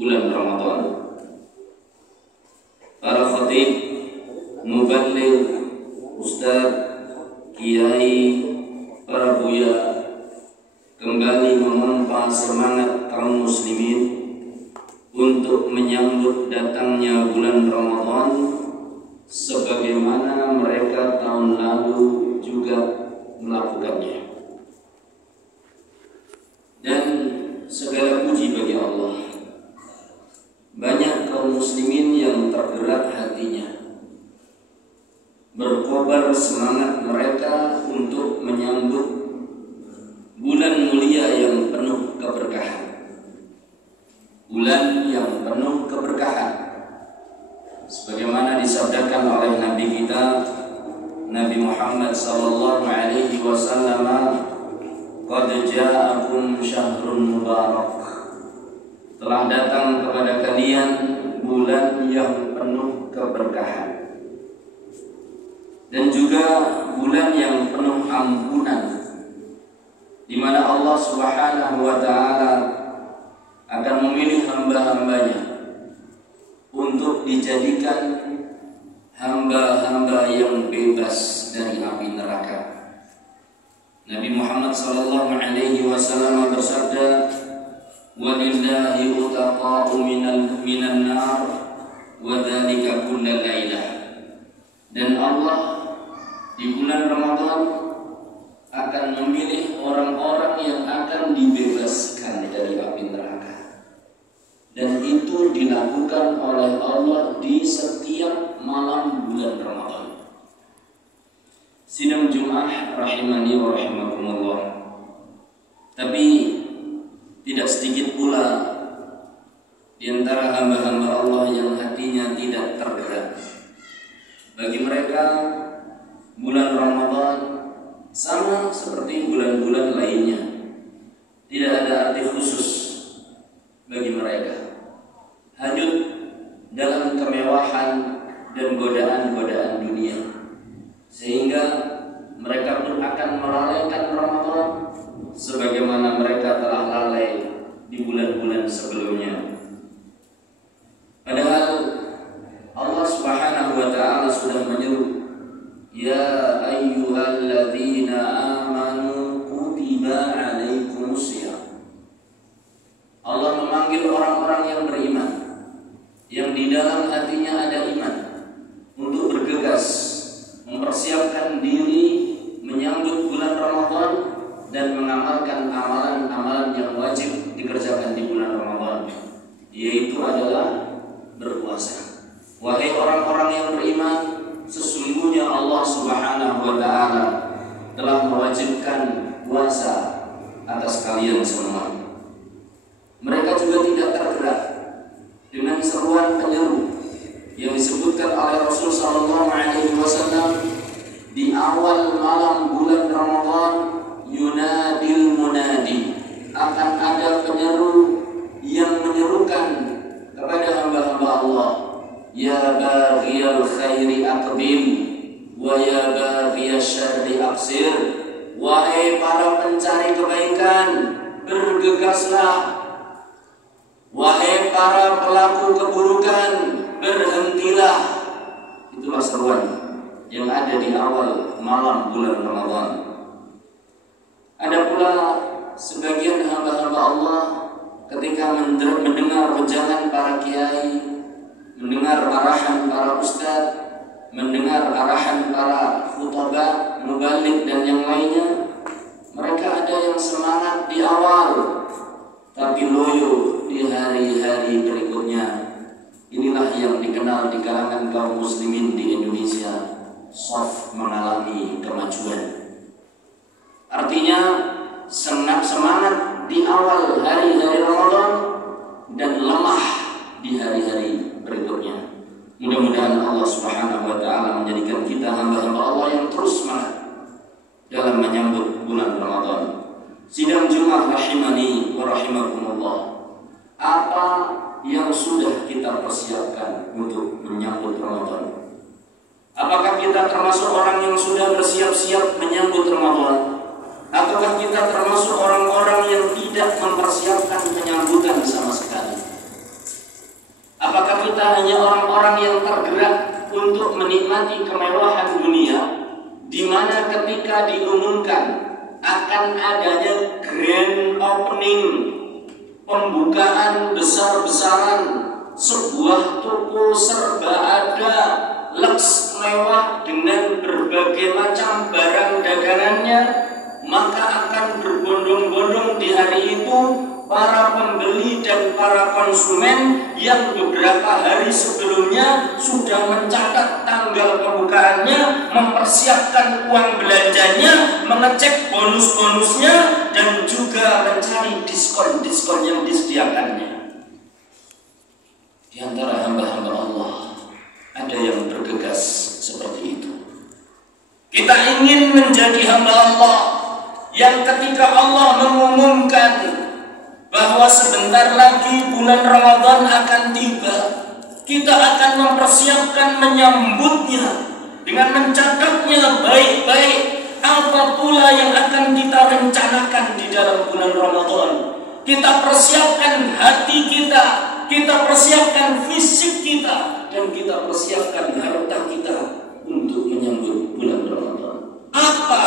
bulan Ramadan. Para khatib, muballigh, ustaz, kiai, para buya kembali memompa semangat kaum muslimin untuk menyambut datangnya bulan Ramadan sebagaimana mereka tahun lalu juga melakukannya. Dan segala puji bagi Allah, banyak kaum muslimin yang tergerak hatinya, berkobar semangat mereka untuk menyambut bulan mulia yang penuh keberkahan. Bulan yang penuh keberkahan, sebagaimana disabdakan oleh Nabi kita Nabi Muhammad sallallahu alaihi wasallam, qad ja'akum syahrun mubarak, telah datang kepada kalian bulan yang penuh keberkahan dan juga bulan yang penuh ampunan, di mana Allah Subhanahu wa taala akan memilih hamba-hambanya untuk dijadikan hamba-hamba yang bebas dari api neraka. Nabi Muhammad sallallahu alaihi wasallam bersabda, "Walillahi utaqa'u minan nar wa dzalika kullal lailah." Dan Allah di bulan Ramadan akan memilih orang-orang yang akan dibebaskan dari api neraka. Dan itu dilakukan oleh Allah di setiap malam bulan Ramadan. Sidang Jumat rahimani wa rahimakumullah. Tapi tidak sedikit pula di antara hamba-hamba Allah yang hatinya tidak tergerak. Bagi mereka bulan Ramadan sama seperti bulan-bulan lainnya, tidak ada arti khusus bagi mereka. Hanyut dalam kemewahan dan godaan-godaan dunia, sehingga mereka pun akan melalaikan Ramadan sebagaimana mereka telah lalai di bulan-bulan sebelumnya. Padahal Allah Subhanahu wa taala sudah menyeru, "Ya ayyuhalladzina amanu kutiba alaikumusiyam." Allah memanggil orang-orang yang beriman, yang di dalam hatinya ada iman, untuk bergegas mempersiapkan diri menyambut bulan Ramadan dan mengamalkan amalan-amalan yang wajib dikerjakan di bulan Ramadan, yaitu adalah berpuasa. Wahai orang-orang yang beriman, sesungguhnya Allah Subhanahu wa taala telah mewajibkan puasa atas kalian semua. Mereka juga tidak tergerak dengan seruan penyeru yang disebutkan oleh Rasul sallallahu alaihi wasallam di awal malam bulan Ramadan, yunadil munadi, akan ada penyeru yang menyerukan kepada hamba-hamba Allah, ya baghiyal khairi aqbil wa ya baghiyasy syarri aqsir. Wahai para pencari kebaikan, bergegaslah. Wahai para pelaku keburukan, berhentilah. Itulah seruan yang ada di awal malam bulan Ramadan. Ada pula sebagian hamba-hamba Allah ketika mendengar wejangan para kiai, mendengar arahan para ustaz, mendengar arahan para khutbah, muballigh dan yang lainnya, mereka ada yang semangat di awal tapi loyo di hari-hari berikutnya. Inilah yang dikenal di kalangan kaum muslimin di Indonesia, soft mengalami kemajuan. Artinya semangat di awal hari-hari Ramadan dan lemah di hari-hari berikutnya. Mudah-mudahan Allah Subhanahu wa taala menjadikan kita hamba-hamba Allah yang terus semangat dalam menyambut bulan Ramadan. Sidang Jumat rahimani wa rahimakumullah. Apa yang sudah kita persiapkan untuk menyambut Ramadan? Apakah kita termasuk orang yang sudah bersiap-siap menyambut Ramadan? Ataukah kita termasuk orang-orang yang tidak mempersiapkan penyambutan sama sekali? hanya orang-orang yang tergerak untuk menikmati kemewahan dunia, di mana ketika diumumkan akan adanya grand opening, pembukaan besar-besaran sebuah toko serba ada, leks mewah dengan berbagai macam barang dagangannya, maka akan berbondong-bondong di hari itu para pembeli dan para konsumen yang beberapa hari sebelumnya sudah mencatat tanggal pembukaannya, mempersiapkan uang belanjanya, mengecek bonus-bonusnya, dan juga mencari diskon-diskon yang disediakannya. Di antara hamba-hamba Allah ada yang bergegas seperti itu. Kita ingin menjadi hamba Allah yang ketika Allah mengumumkan bahwa sebentar lagi bulan Ramadan akan tiba, kita akan mempersiapkan menyambutnya dengan mencatatnya baik-baik apa pula yang akan kita rencanakan di dalam bulan Ramadan. Kita persiapkan hati kita, kita persiapkan fisik kita, dan kita persiapkan harta kita untuk menyambut bulan Ramadan. Apa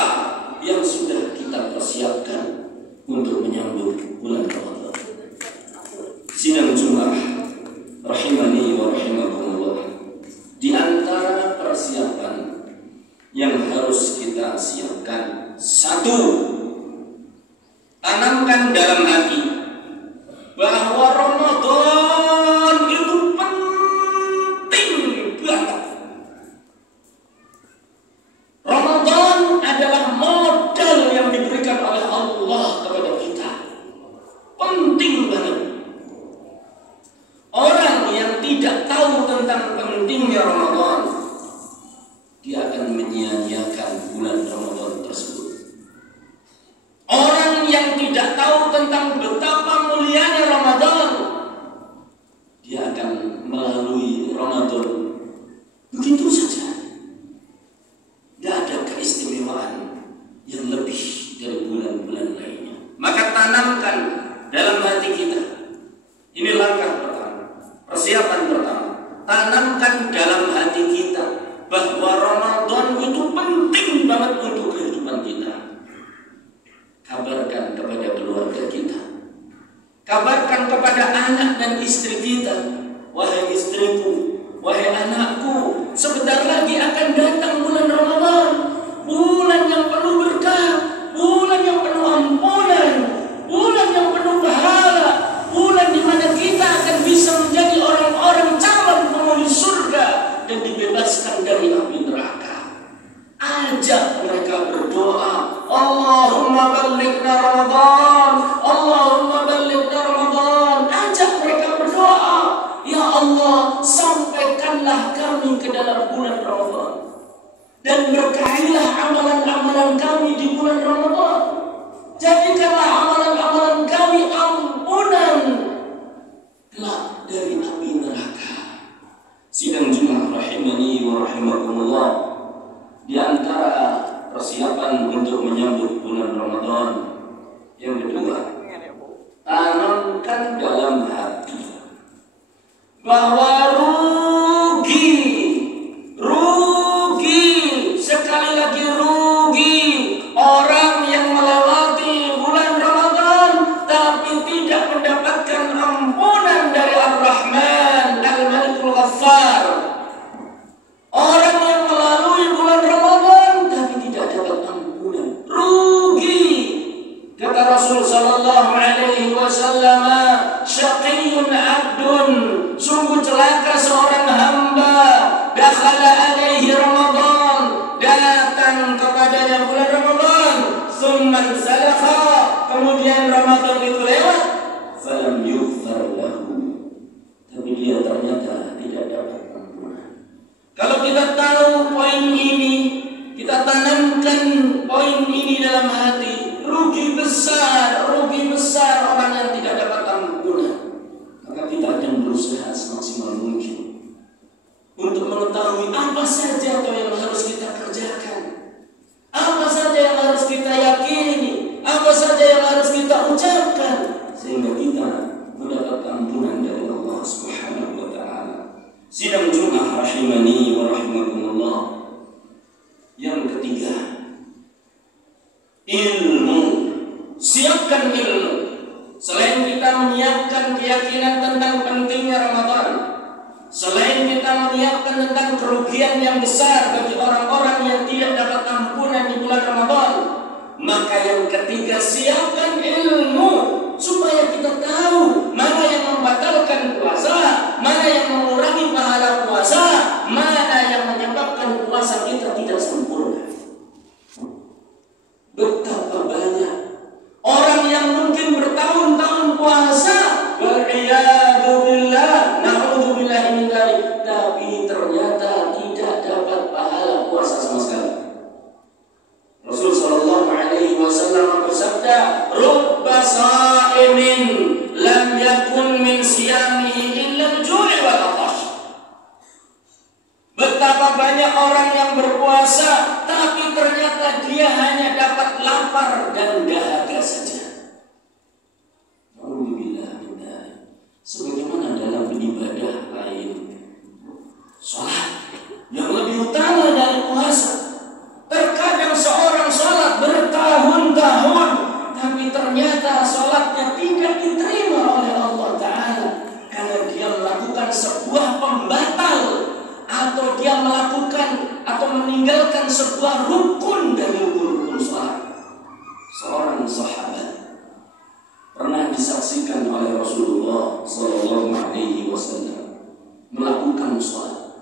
yang sudah kita persiapkan untuk menyambut bulan Ramadan? Sidang Jumat rahimani wa rahimakumullah, di antara persiapan yang harus kita siapkan, satu, tanamkan dalam hati bahwa Ramadan itu penting banget. Ramadan adalah modal yang diberikan oleh Allah kepada kita. Penting banget. Orang yang tidak tahu tentang pentingnya Ramadan, dia akan menyia-nyiakan bulan Ramadan tersebut. Orang yang tidak tahu tentang betapa mulianya Ramadan, dia akan melalui Ramadan begitu saja. Tidak ada keistimewaan yang lebih dari bulan-bulan lainnya. Maka tanamkan dalam hati kita. Ini langkah pertama, persiapan pertama. Tanamkan dalam hati kita bahwa Ramadan itu penting banget untuk kehidupan kita. Kabarkan kepada keluarga kita, kabarkan kepada anak dan istri kita, wahai istriku, wahai anakku, sebentar lagi akan datang bulan Ramadan, bulan yang penuh berkah, bulan yang penuh ampunan, bulan yang penuh pahala, bulan di mana kita akan bisa menjadi orang-orang calon penghuni surga dan dibebaskan dari api neraka. Ajak mereka berdoa, Allahumma ballighna Ramadan, Allahumma ballighna Ramadan. Ajak mereka berdoa, ya Allah, sampaikanlah kami ke dalam bulan Ramadan, dan berkahilah amalan-amalan kami di bulan Ramadan. Jadikanlah amalan-amalan kami ampunan kelak dari api neraka. Sidang Jumat rahimani wa rahimakumullah, di antara persiapan untuk menyambut bulan Ramadan yang kedua, tanamkan dalam hati bahwa rugi, sekali lagi rugi orang yang melewati bulan Ramadan tapi tidak mendapatkan ampunan dari Ar-Rahman Al-Malikul Ghaffar. Orang yang melalui bulan Ramadan tapi tidak dapat ampunan, rugi. Kata Rasul sallallahu alaihi wasallam, syaqiyun abdun, sungguh celaka seorang hamba, dakhala alaihi Ramadan, datang kepadanya bulan Ramadan, tsumma salakha, kemudian Ramadan itu lewat, falam yughfar lahu, tapi dia ternyata tidak dapat ampunan. Kalau kita tahu poin ini, kita tanamkan poin ini dalam hati, rugi besar orang yang tidak dapat ampunan. Maka kita akan berusaha semaksimal mungkin untuk mengetahui apa saja yang harus kita kerjakan, apa saja yang harus kita yakini, apa saja yang harus kita ucapkan Sidang Jumat rahimani wa rahimakumullah. Yang ketiga, ilmu. Siapkan ilmu. Selain kita menyiapkan keyakinan tentang pentingnya Ramadan, selain kita menyiapkan tentang kerugian yang besar bagi orang-orang yang tidak dapat ampunan di bulan Ramadan, maka yang ketiga, siapkan ilmu supaya kita tahu mana yang membatalkan puasa, mana yang mengurangi pahala puasa, mana yang menyebabkan puasa kita tidak sempurna. Betapa banyak orang yang mungkin bertahun-tahun puasa, wal'iyadu billah, na'udzubillahi min dzalik, tapi ternyata tidak dapat pahala puasa sama sekali. Rasul sallallahu alaihi wasallam bersabda, "Rubba sha'imin lam yakun min siyamihi illa al-ju' wal 'atash." Betapa banyak orang yang berpuasa, tapi ternyata dia hanya dapat lapar dan dahaga saja. Alhamdulillah. Sebagaimana dalam ibadah lain, sholat yang lebih utama dari puasa. Terkadang seorang sholat bertahun-tahun, tapi ternyata sholatnya tidak diterima oleh Allah Ta'ala karena dia melakukan sebuah pembatal, atau dia melakukan atau meninggalkan sebuah rukun dari rukun sholat. Seorang sahabat pernah disaksikan oleh Rasulullah Sallallahu Alaihi Wasallam melakukan sholat.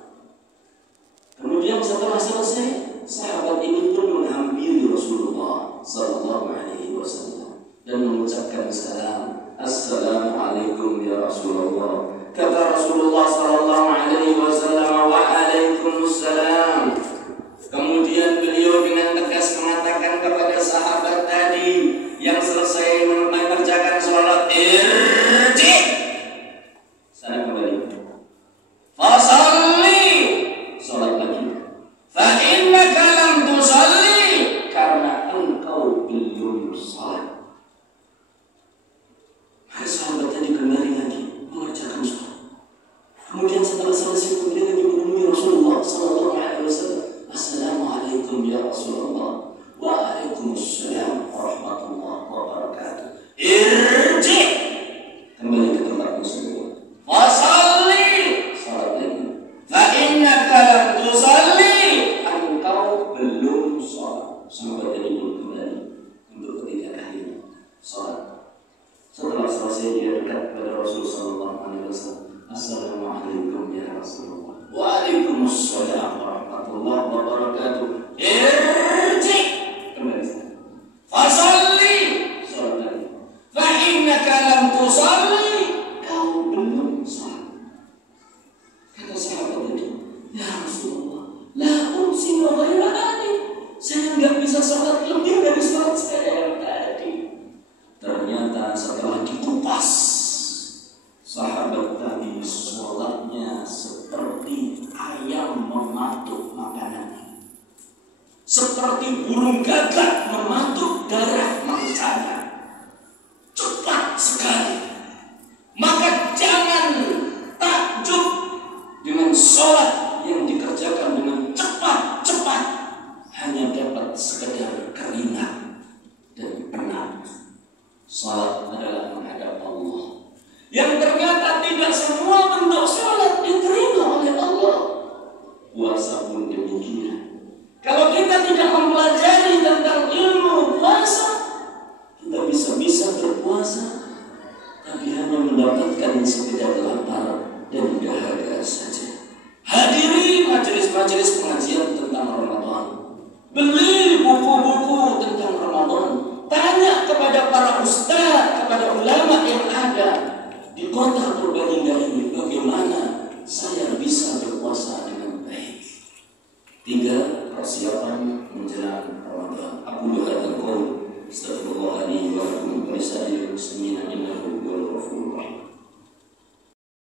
Kemudian setelah selesai, sahabat ini pun menghampiri Rasulullah Sallallahu Alaihi Wasallam dan mengucapkan salam, "Assalamualaikum ya Rasulullah." Kata Rasulullah Sallallahu Alaihi Wasallam, "Waalaikumsalam." Kemudian beliau dengan tegas mengatakan kepada sahabat tadi yang selesai mengerjakan sholat, "Irji, sana kembali, fasalli, sholat lagi. Fa innaka lam tusalli, karena engkau belum sholat." Maka sahabat tadi kembali lagi mengerjakan sholat. Kemudian setelah selesai kemudian lagi menemui Rasulullah Sallallahu Alaihi Wasallam, "Assalamualaikum ya Rasulullah." "Waalaikumsalam warahmatullahi wabarakatuh." "Irji, kembali ke tempatmu semula. Fasalli, salat lagi. Fa innaka lam tusalli, engkau belum salat." Sampai tadi pun kembali untuk ketiga kalinya salat. Setelah selesai dia dekat pada Rasul Sallallahu Alaihi Wasallam, "Assalamualaikum ya Rasulullah." "Waalaikumsalam warahmatullahi wabarakatuh." "Irji, kembali. Fasalli, salat lagi. Fa innaka lam tusalli, kau belum salat." Kata sahabat itu, "Ya Rasulullah, la umsi wa ghaira hadi." Saya enggak bisa salat lebih dari salat saya yang tadi. Ternyata setelah dikupas, sahabat tadi sholatnya seperti ayam mematuk makanannya, seperti burung gagak mematuk darah mangsanya, cepat sekali. Maka jangan takjub dengan sholat yang dikerjakan dengan cepat-cepat, hanya dapat sekedar keringat dan penat. Salat adalah menghadap Allah, yang ternyata tidak semua bentuk salat diterima oleh Allah. Puasa pun demikian. Kalau kita tidak mempelajari tentang ilmu puasa, kita bisa-bisa berpuasa, tapi hanya mendapatkan sekedar lapar dan dahaga saja. Hadiri majelis-majelis pengajian tentang Ramadan, beli buku-buku tentang Ramadan, tanya kepada para ustaz, kepada ulama yang ada di kota Purbalingga ini, bagaimana saya